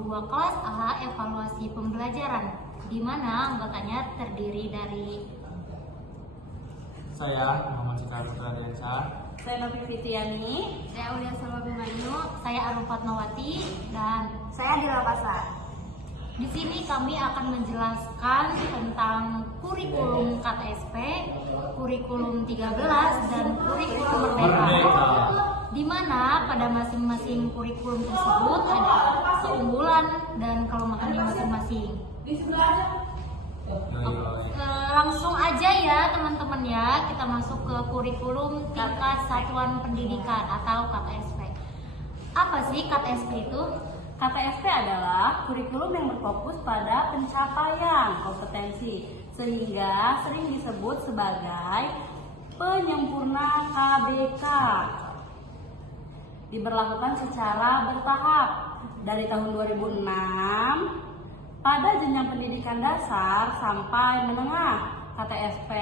2 kelas A evaluasi pembelajaran, di mana anggotanya terdiri dari saya Muhammad Cikar Putra Densa, Saya Novi Fitiani. saya Ulia Salwa Bimayu, saya Arum Fatmawati, dan Saya Dila Pasar. di sini kami akan menjelaskan tentang kurikulum KTSP, kurikulum 13, dan kurikulum Merdeka. Di mana pada masing-masing kurikulum tersebut ada keunggulan dan kelemahannya masing-masing. Langsung aja ya teman-teman ya, kita masuk ke kurikulum tingkat satuan pendidikan atau KTSP. Apa sih KTSP itu? KTSP adalah kurikulum yang berfokus pada pencapaian kompetensi, sehingga sering disebut sebagai penyempurna KBK. Diberlakukan secara bertahap dari tahun 2006 pada jenjang pendidikan dasar sampai menengah. KTSP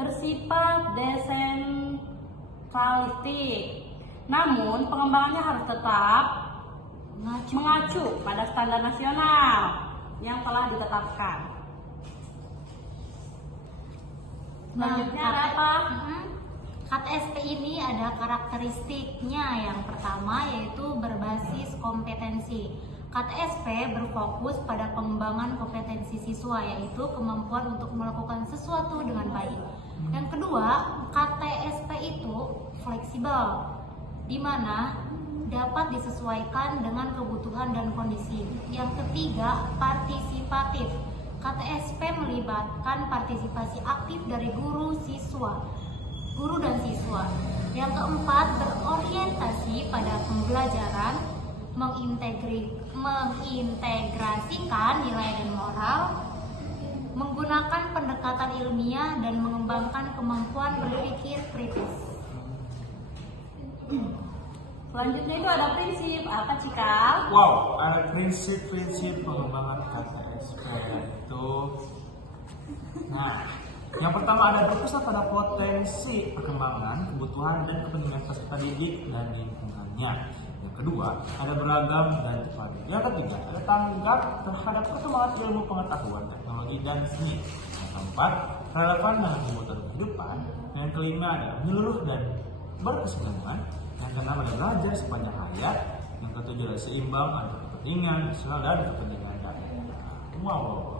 bersifat desentralistik, namun pengembangannya harus tetap mengacu pada standar nasional yang telah ditetapkan. Selanjutnya ada apa? KTSP ini ada karakteristiknya. Yang pertama yaitu berbasis kompetensi. KTSP berfokus pada pengembangan kompetensi siswa, yaitu kemampuan untuk melakukan sesuatu dengan baik. Yang kedua, KTSP itu fleksibel, di mana dapat disesuaikan dengan kebutuhan dan kondisi. Yang ketiga, partisipatif. KTSP melibatkan partisipasi aktif dari guru dan siswa. Yang keempat, berorientasi pada pembelajaran, mengintegrasikan nilai dan moral, menggunakan pendekatan ilmiah, dan mengembangkan kemampuan berpikir kritis. Selanjutnya itu ada prinsip apa, Cikal? Wow, ada prinsip-prinsip pengembangan KTSP itu. Nah, yang pertama ada berpusat pada potensi perkembangan, kebutuhan, dan kepentingan peserta didik dan lingkungannya. Yang kedua, ada beragam dan tepat. Yang ketiga, ada tanggap terhadap perkembangan ilmu pengetahuan, teknologi, dan seni. Yang keempat, relevan dengan kebutuhan kehidupan. Dan yang kelima, ada menyeluruh dan berkesinambungan. Yang keenam, ada belajar sepanjang hayat. Yang ketujuh, ada seimbang antara kepentingan nasional dan kepentingan daerah. Wow.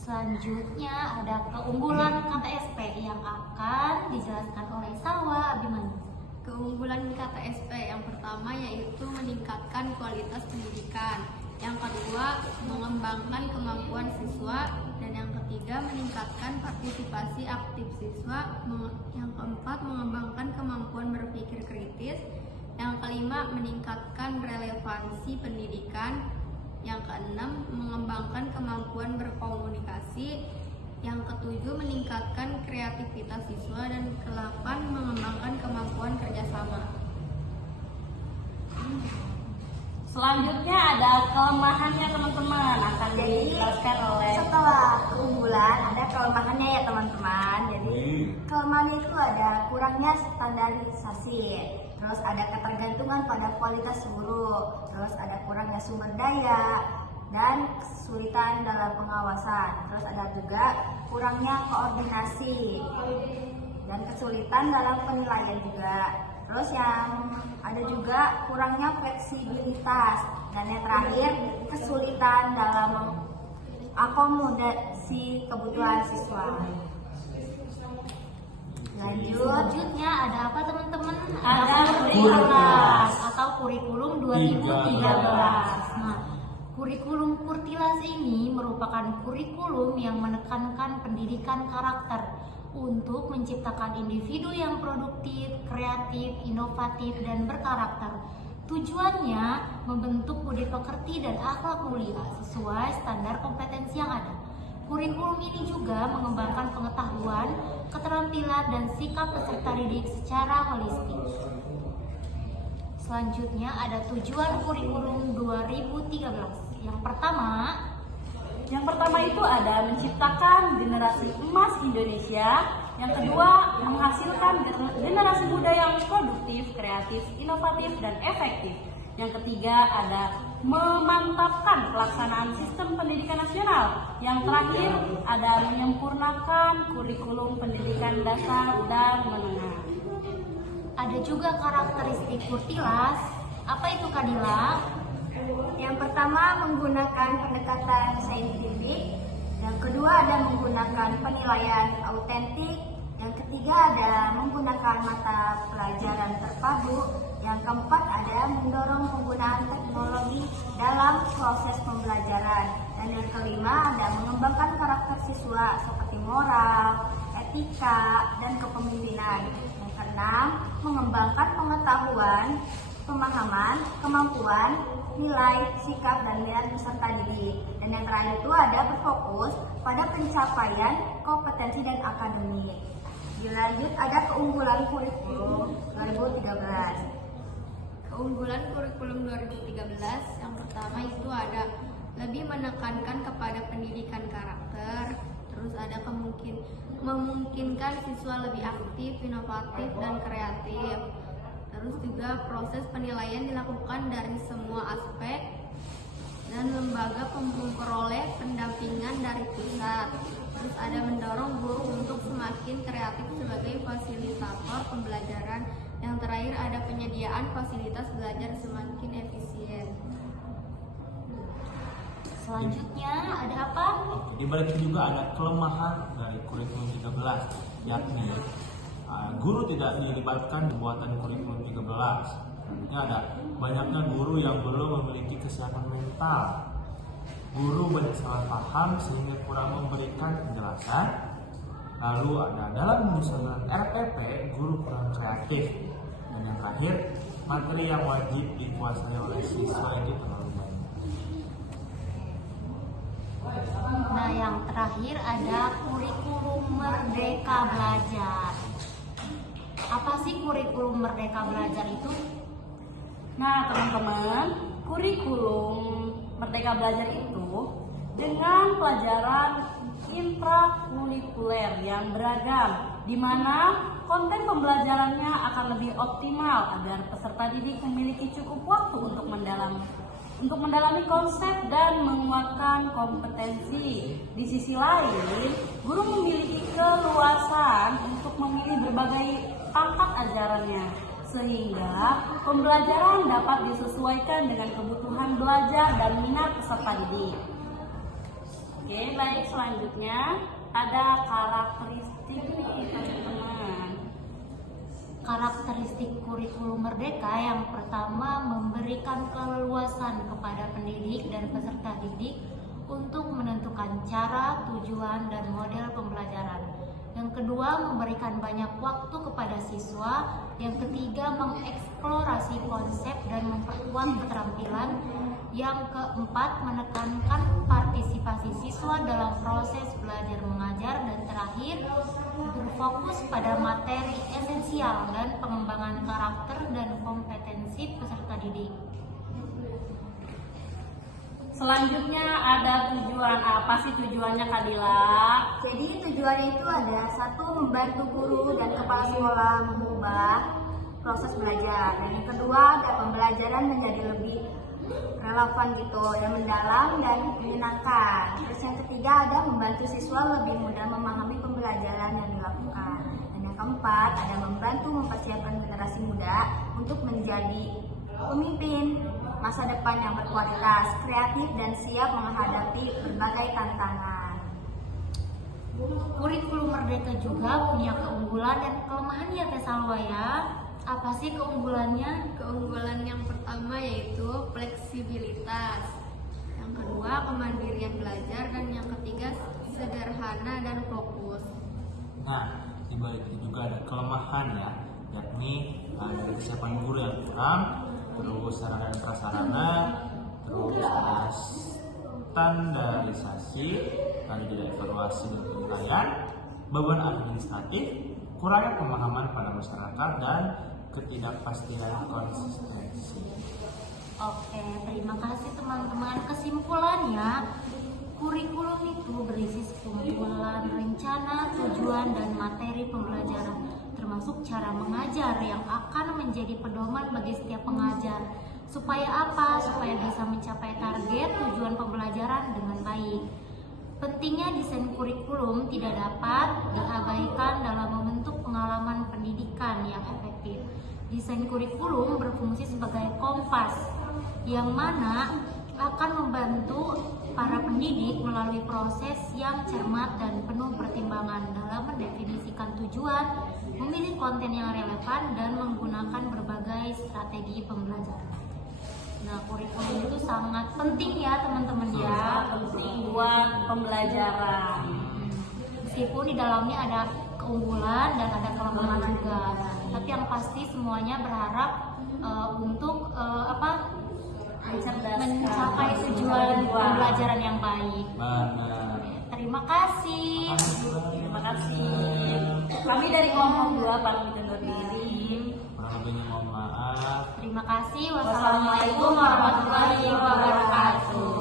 Selanjutnya ada keunggulan KTSP yang akan dijelaskan oleh Salwa Abimanyu. Keunggulan KTSP yang pertama yaitu meningkatkan kualitas pendidikan. Yang kedua, mengembangkan kemampuan siswa. Dan yang ketiga, meningkatkan partisipasi aktif siswa. Yang keempat, mengembangkan kemampuan berpikir kritis. Yang kelima, meningkatkan relevansi pendidikan. Yang keenam, mengembangkan kemampuan berkomunikasi. Yang ketujuh, meningkatkan kreativitas siswa. Dan kedelapan, mengembangkan kemampuan kerjasama. Selanjutnya ada kelemahannya teman-teman, akan dijelaskan oleh. Setelah keunggulan ada kelemahannya ya teman-teman. Jadi kelemahan itu ada kurangnya standarisasi, terus ada ketergantungan pada kualitas guru, terus ada kurangnya sumber daya dan kesulitan dalam pengawasan, terus ada juga kurangnya koordinasi dan kesulitan dalam penilaian juga. Terus yang ada juga kurangnya fleksibilitas, dan yang terakhir kesulitan dalam akomodasi kebutuhan siswa. Selanjutnya ada apa teman-teman? Ada kurikulum atau kurikulum 2013. Nah, kurikulum Kurtilas ini merupakan kurikulum yang menekankan pendidikan karakter untuk menciptakan individu yang produktif, kreatif, inovatif, dan berkarakter. Tujuannya membentuk budi pekerti dan akhlak mulia sesuai standar kompetensi yang ada. Kurikulum ini juga mengembangkan pengetahuan, keterampilan, dan sikap peserta didik secara holistik. Selanjutnya ada tujuan kurikulum 2013. Yang pertama, Yang pertama itu ada menciptakan generasi emas Indonesia. Yang kedua, menghasilkan generasi muda yang produktif, kreatif, inovatif, dan efektif. Yang ketiga ada memantapkan pelaksanaan sistem pendidikan nasional. Yang terakhir ada menyempurnakan kurikulum pendidikan dasar dan menengah. Ada juga karakteristik Kurtilas. Apa itu Kak Dila? Yang pertama menggunakan pendekatan saintifik, yang kedua ada menggunakan penilaian autentik, yang ketiga ada menggunakan mata pelajaran terpadu, yang keempat ada mendorong penggunaan teknologi dalam proses pembelajaran, dan yang kelima ada mengembangkan karakter siswa seperti moral, etika, dan kepemimpinan. Yang keenam mengembangkan pengetahuan, pemahaman, kemampuan, nilai, sikap, dan minat peserta didik. Dan yang terakhir itu ada berfokus pada pencapaian kompetensi dan akademik. Dilanjut ada keunggulan kurikulum 2013. Keunggulan kurikulum 2013 yang pertama itu ada lebih menekankan kepada pendidikan karakter, terus ada memungkinkan siswa lebih aktif, inovatif, dan kreatif. Terus juga proses penilaian dilakukan dari semua aspek dan lembaga memperoleh pendampingan dari pusat. Terus ada mendorong guru untuk semakin kreatif sebagai fasilitator pembelajaran. Yang terakhir ada penyediaan fasilitas belajar semakin efisien. Selanjutnya ada apa? Di balik itu juga ada kelemahan dari kurikulum 13, yakni guru tidak dilibatkan pembuatan kurikulum 13. Ini ada banyaknya guru yang belum memiliki kesiapan mental. Guru banyak salah paham sehingga kurang memberikan penjelasan. Lalu ada dalam menyusun RPP, guru kurang kreatif. Dan yang terakhir, materi yang wajib dikuasai oleh siswa itu terlalu banyak. Nah, yang terakhir ada kurikulum Merdeka Belajar. Apa sih kurikulum Merdeka Belajar itu? Nah, teman-teman, kurikulum Merdeka Belajar itu dengan pelajaran intrakurikuler yang beragam, di mana konten pembelajarannya akan lebih optimal agar peserta didik memiliki cukup waktu untuk mendalami konsep dan menguatkan kompetensi. Di sisi lain, guru memiliki keluasan untuk memilih berbagai pangkat ajarannya, sehingga pembelajaran dapat disesuaikan dengan kebutuhan belajar dan minat peserta didik. Oke, baik, selanjutnya ada karakteristik nih teman-teman. Karakteristik kurikulum Merdeka yang pertama memberikan keleluasan kepada pendidik dan peserta didik untuk menentukan cara, tujuan, dan model pembelajaran. Yang kedua, memberikan banyak waktu kepada siswa. Yang ketiga, mengeksplorasi konsep dan memperkuat keterampilan. Yang keempat, menekankan partisipasi siswa dalam proses belajar mengajar. Dan terakhir, berfokus pada materi esensial dan pengembangan karakter dan kompetensi peserta didik. Selanjutnya ada tujuan. Apa sih tujuannya, Kak Dila? Jadi tujuannya itu ada satu, membantu guru dan kepala sekolah mengubah proses belajar, dan yang kedua agar pembelajaran menjadi lebih relevan gitu, yang mendalam dan menyenangkan. Terus yang ketiga ada membantu siswa lebih mudah memahami pembelajaran yang dilakukan, dan yang keempat ada membantu mempersiapkan generasi muda untuk menjadi pemimpin masa depan yang berkualitas, kreatif, dan siap menghadapi berbagai tantangan. Kurikulum Merdeka juga punya keunggulan dan kelemahan ya Teh Salwa ya. Apa sih keunggulannya? Keunggulan yang pertama yaitu fleksibilitas. Yang kedua kemandirian belajar, dan yang ketiga sederhana dan fokus. Nah, di balik itu juga ada kelemahan ya, yakni dari kesiapan guru yang kurang, terus sarana dan prasarana, terus ada standarisasi, lalu juga evaluasi dan penilaian, beban administratif, kurangnya pemahaman pada masyarakat, dan ketidakpastian konsistensi. Oke, terima kasih teman-teman. Kesimpulannya, Kurikulum itu berisi sekumpulan rencana, tujuan, dan materi pembelajaran, termasuk cara mengajar yang akan menjadi pedoman bagi setiap pengajar. Supaya apa? Supaya bisa mencapai target tujuan pembelajaran dengan baik. Pentingnya desain kurikulum tidak dapat diabaikan dalam membentuk pengalaman pendidikan yang efektif. Desain kurikulum berfungsi sebagai kompas yang mana akan membantu para pendidik melalui proses yang cermat dan penuh pertimbangan dalam mendefinisikan tujuan, memilih konten yang relevan, dan menggunakan berbagai strategi pembelajaran. Nah, kurikulum itu sangat penting ya teman-teman ya, penting buat pembelajaran. Meskipun di dalamnya ada keunggulan dan ada kelemahan juga, tapi yang pasti semuanya berharap untuk mencapai tujuan pembelajaran yang baik. Benar. Terima kasih. Terima kasih. Kami dari kelompok 2 pamit undur diri. Kurang lebihnya mohon maaf. Terima kasih. Wassalamualaikum warahmatullahi wabarakatuh.